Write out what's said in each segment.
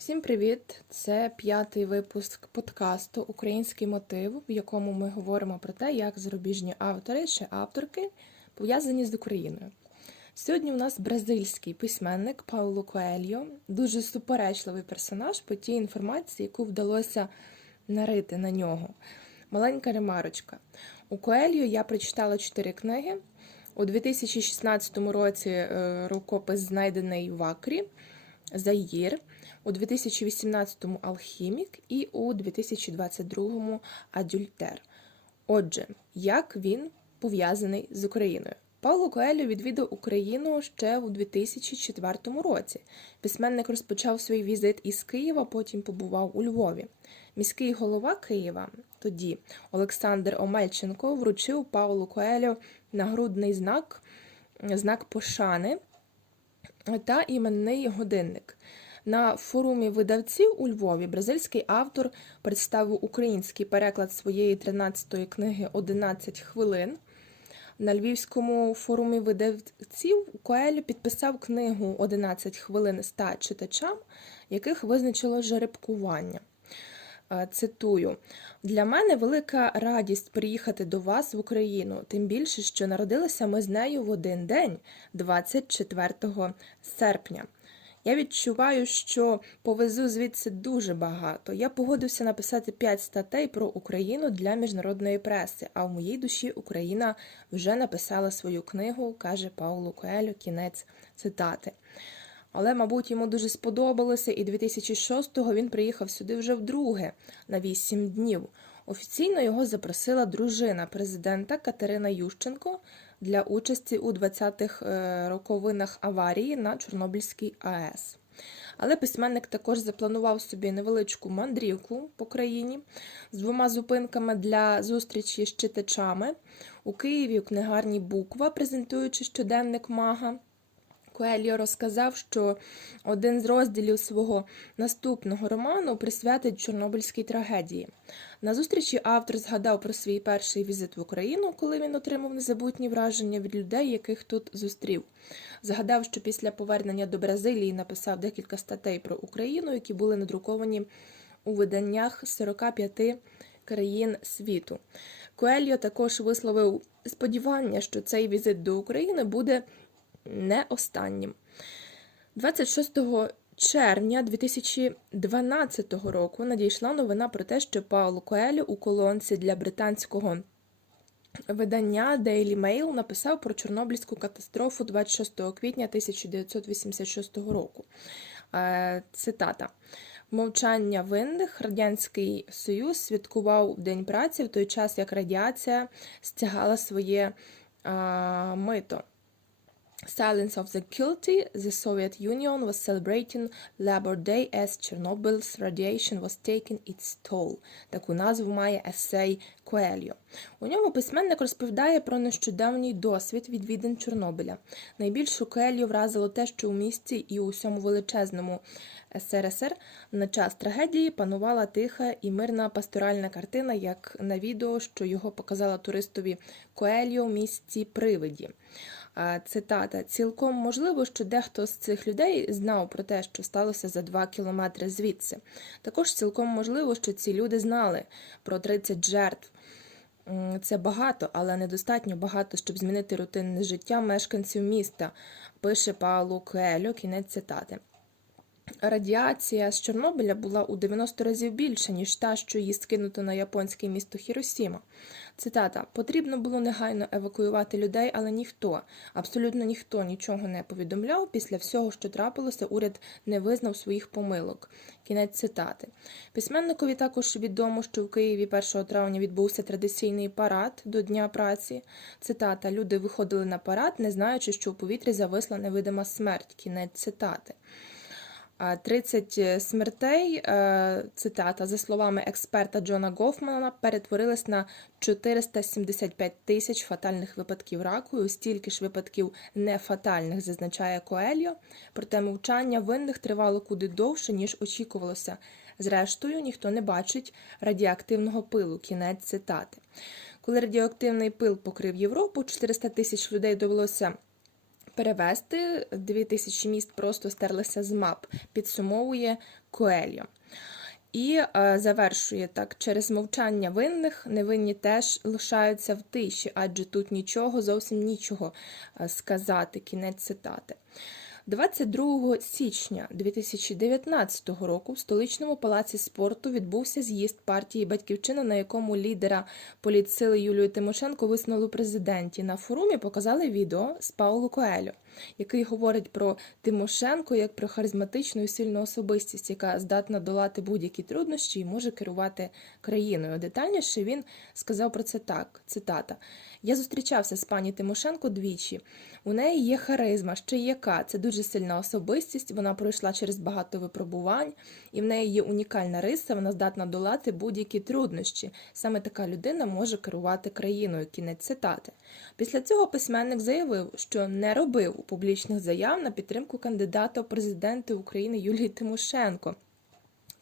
Всім привіт! Це п'ятий випуск подкасту Український мотив, в якому ми говоримо про те, як зарубіжні автори чи авторки пов'язані з Україною. Сьогодні у нас бразильський письменник Пауло Коельо, дуже суперечливий персонаж по тій інформації, яку вдалося нарити на нього. Маленька ремарочка. У Коельо я прочитала чотири книги. У 2016 році е, рукопис знайдений в Акрі. Заїр, у 2018-му Алхімік і у 2022-му Адюльтер. Отже, як він пов'язаний з Україною? Павло Коелю відвідав Україну ще у 2004 році. Письменник розпочав свій візит із Києва, потім побував у Львові. Міський голова Києва тоді Олександр Омельченко вручив Павлу Коелю нагрудний знак, знак пошани та іменний годинник. На форумі видавців у Львові бразильський автор представив український переклад своєї 13-ї книги «11 хвилин. На Львівському форумі видавців Коель підписав книгу «11 хвилин ста читачам, яких визначило жеребкування. Е, Цитую: для мене велика радість приїхати до вас в Україну, тим більше, що народилися ми з нею в один день, 24 серпня. Я відчуваю, що повезу звідси дуже багато. Я погодився написати 5 статей про Україну для міжнародної преси. А в моїй душі Україна вже написала свою книгу, каже Пауло Коелю, кінець цитати. Але, мабуть, йому дуже сподобалося, і 2006-го він приїхав сюди вже вдруге на 8 днів. Офіційно його запросила дружина президента Катерина Ющенко для участі у 20-х е, роковинах аварії на Чорнобильській АЕС. Але письменник також запланував собі невеличку мандрівку по країні з двома зупинками для зустрічі з читачами у Києві у книгарні Буква, презентуючи щоденник Мага. Коельо розказав, що один з розділів свого наступного роману присвятить Чорнобильській трагедії. На зустрічі автор згадав про свій перший візит в Україну, коли він отримав незабутні враження від людей, яких тут зустрів. Згадав, що після повернення до Бразилії написав декілька статей про Україну, які були надруковані у виданнях 45 країн світу. Коельо також висловив сподівання, що цей візит до України буде не останнім. 26 червня 2012 року надійшла новина про те, що Пауло Коелю у колонці для британського видання Daily Mail написав про Чорнобильську катастрофу 26 квітня 1986 року. Е, Цитата. Мовчання винних Радянський Союз святкував День праці в той час, як радіація стягала своє а, мито. Silence of the guilty, the Soviet Union was celebrating Labor Day as Chernobyl's radiation was taking its toll. Таку назву має есей Коельо. У ньому письменник розповідає про нещодавній досвід відвідин Чорнобиля. Найбільше Коельо вразило те, що у місті і у всьому величезному СРСР на час трагедії панувала тиха і мирна пасторальна картина, як на відео, що його показала туристові Коельо в місті Привиді. А, Цитата: цілком можливо, що дехто з цих людей знав про те, що сталося за два кілометри звідси. Також цілком можливо, що ці люди знали про 30 жертв. Це багато, але недостатньо багато, щоб змінити рутинне життя мешканців міста, пише Пауло Кельо, кінець цитати. Радіація з Чорнобиля була у 90 разів більша, ніж та, що її скинуто на японське місто Хіросіма. Цитата: потрібно було негайно евакуювати людей, але ніхто, абсолютно ніхто нічого не повідомляв. Після всього, що трапилося, уряд не визнав своїх помилок. Кінець цитати. Письменникові також відомо, що в Києві 1 травня відбувся традиційний парад до Дня праці. Цитата: люди виходили на парад, не знаючи, що в повітрі зависла невидима смерть. Кінець цитати. А 30 смертей, е, цитата, за словами експерта Джона Гофмана, перетворились на 475 тисяч фатальних випадків раку, і стільки ж випадків нефатальних, зазначає Коельо. Проте мовчання винних тривало куди довше, ніж очікувалося. Зрештою, ніхто не бачить радіоактивного пилу. Кінець цитати. Коли радіоактивний пил покрив Європу, 400 тисяч людей довелося перевести 2000 міст просто стерлися з мап, підсумовує Коельо. І е, завершує так: через мовчання винних невинні теж лишаються в тиші, адже тут нічого, зовсім нічого е, сказати. Кінець цитати. 22 січня 2019 року в столичному палаці спорту відбувся з'їзд партії Батьківщина, на якому лідера політсили Юлію Тимошенко висунули президенті. На форумі показали відео з Паулу Коелю, який говорить про Тимошенко як про харизматичну і сильну особистість, яка здатна долати будь-які труднощі і може керувати країною. Детальніше він сказав про це так: цитата. Я зустрічався з пані Тимошенко двічі. У неї є харизма, ще яка. Це дуже сильна особистість. Вона пройшла через багато випробувань, і в неї є унікальна риса. Вона здатна долати будь-які труднощі. Саме така людина може керувати країною. Кінець цитати. Після цього письменник заявив, що не робив публічних заяв на підтримку кандидата у президенти України Юлії Тимошенко.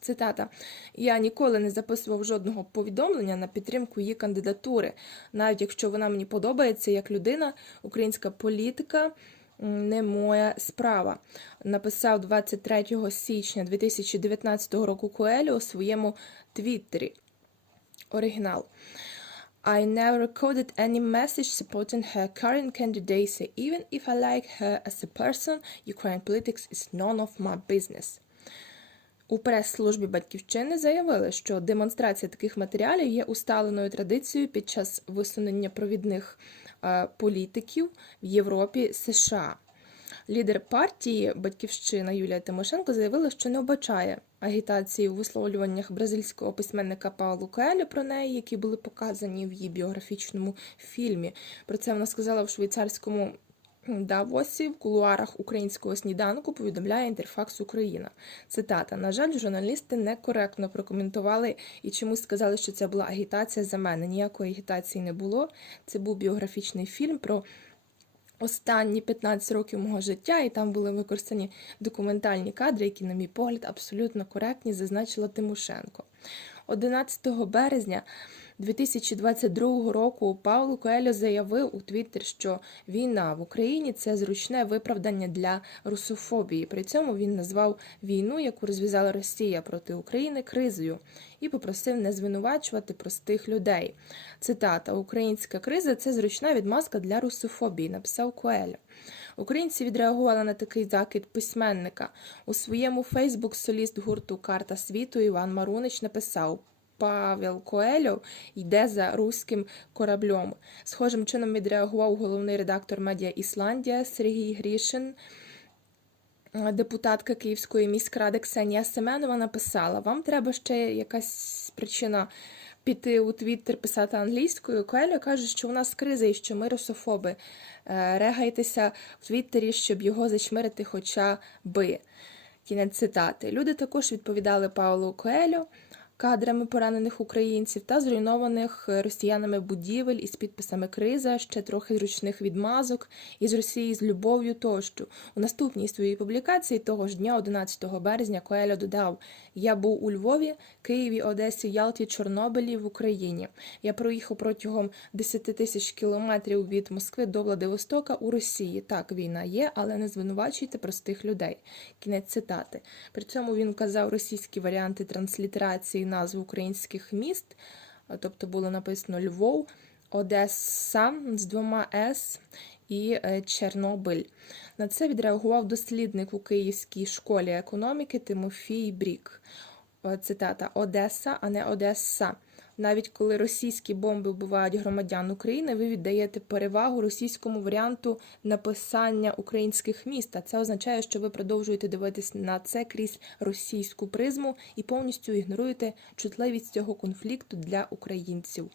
Цитата: Я ніколи не записував жодного повідомлення на підтримку її кандидатури, навіть якщо вона мені подобається як людина, українська політика не моя справа. Написав 23 січня 2019 року Коелю у своєму твіттері. Оригінал. I never recorded any message supporting her current candidacy, even if I like her as a person. Ukraine politics is none of my business. У прес-службі Батьківщини заявили, що демонстрація таких матеріалів є усталеною традицією під час висунення провідних е, політиків в Європі США. Лідер партії Батьківщина Юлія Тимошенко заявила, що не обачає агітації у висловлюваннях бразильського письменника Паулу Коелю про неї, які були показані в її біографічному фільмі. Про це вона сказала в швейцарському Давосі в кулуарах українського сніданку повідомляє Інтерфакс Україна. Цитата: на жаль, журналісти некоректно прокоментували і чомусь сказали, що це була агітація за мене. Ніякої агітації не було. Це був біографічний фільм про. Останні 15 років мого життя, і там були використані документальні кадри, які, на мій погляд, абсолютно коректні, зазначила Тимошенко. 11 березня 2022 року Пауло Коельо заявив у Твіттер, що війна в Україні це зручне виправдання для русофобії. При цьому він назвав війну, яку розв'язала Росія проти України, кризою і попросив не звинувачувати простих людей. Цитата: Українська криза це зручна відмазка для русофобії, написав Коельо. Українці відреагували на такий закид письменника. У своєму Фейсбук соліст гурту Карта світу Іван Марунич написав. Павел Коельо йде за руським кораблем. Схожим чином відреагував головний редактор медіа Ісландія Сергій Грішин. Депутатка Київської міськради Ксенія Семенова написала: Вам треба ще якась причина піти у Твіттер писати англійською. Коельо каже, що у нас криза і що ми русофоби. Е, регайтеся в Твіттері, щоб його зачмирити хоча би. Кінець цитати. Люди також відповідали Паулу Коелю кадрами поранених українців та зруйнованих росіянами будівель із підписами криза, ще трохи зручних відмазок із Росії з любов'ю тощо. У наступній своїй публікації того ж дня, 11 березня, Коело додав: Я був у Львові, Києві, Одесі, Ялті, Чорнобилі в Україні. Я проїхав протягом 10 тисяч кілометрів від Москви до Владивостока у Росії. Так, війна є, але не звинувачуйте простих людей. Кінець цитати. При цьому він казав російські варіанти транслітерації назв українських міст, тобто було написано Львов, Одеса з двома С і е, Чорнобиль. На це відреагував дослідник у Київській школі економіки Тимофій Брік. Цитата Одеса, а не Одеса. Навіть коли російські бомби вбивають громадян України, ви віддаєте перевагу російському варіанту написання українських міст. А Це означає, що ви продовжуєте дивитись на це крізь російську призму і повністю ігноруєте чутливість цього конфлікту для українців.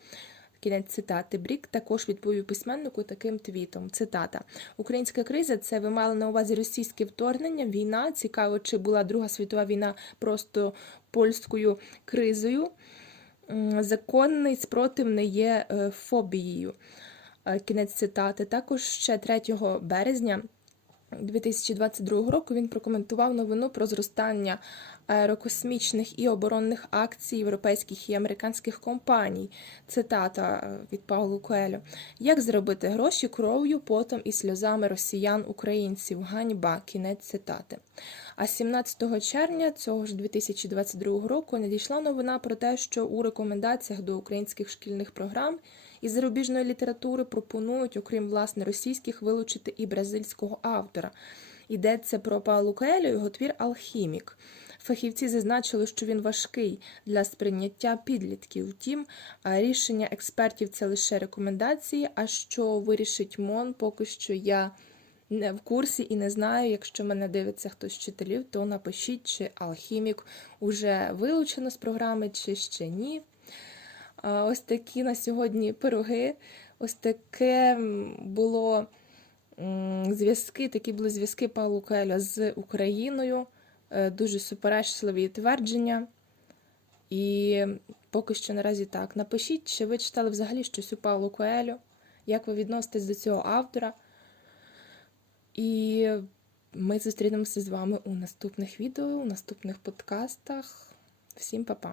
Кінець цитати Брік також відповів письменнику таким твітом. Цитата: Українська криза це ви мали на увазі російське вторгнення, війна. Цікаво, чи була Друга світова війна просто польською кризою законний спротив не є е, фобією. Е, кінець цитати. Також ще 3 березня 2022 року він прокоментував новину про зростання аерокосмічних і оборонних акцій європейських і американських компаній. Цитата е, від Паулу Коелю. Як заробити гроші кров'ю, потом і сльозами росіян українців? Ганьба. Кінець цитати. А 17 червня цього ж 2022 року надійшла новина про те, що у рекомендаціях до українських шкільних програм із зарубіжної літератури пропонують, окрім власне російських, вилучити і бразильського автора. Йдеться про Паулу Коелю, його твір Алхімік. Фахівці зазначили, що він важкий для сприйняття підлітків. Втім, рішення експертів це лише рекомендації. А що вирішить МОН, поки що я не в курсі і не знаю. Якщо мене дивиться хтось з вчителів, то напишіть, чи алхімік уже вилучено з програми, чи ще ні. Ось такі на сьогодні пироги. Ось таке було зв'язки, такі були зв'язки Павла Коеля з Україною. Е, Дуже суперечливі твердження. І поки що наразі так. Напишіть, чи ви читали взагалі щось у Павлу Коелю, як ви відноситесь до цього автора. І ми зустрінемося з вами у наступних відео, у наступних подкастах. Всім па-па!